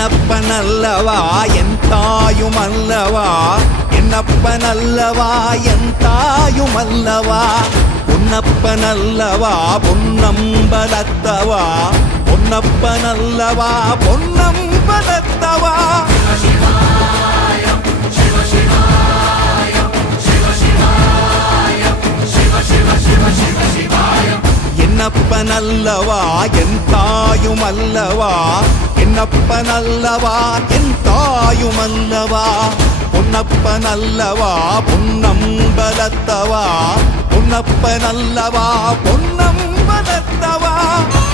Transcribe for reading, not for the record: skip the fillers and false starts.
என்னப்பனல்லவா என் தாயுமல்லவா, என்னப்பனல்லவா என் தாயுமல்லவா, பொன்னப்பனல்லவா பொன்னம்பலத்தவா, பொன்னப்பனல்லவா பொன்னம்பலத்தவா. என்னப்பனல்லவா என் தாயுமல்லவா, என்னப்பனல்லவா என் தாயுமல்லவா, பொன்னப்பனல்லவா பொன்னம்பலத்தவா, பொன்னப்பனல்லவா பொன்னம்பலத்தவா.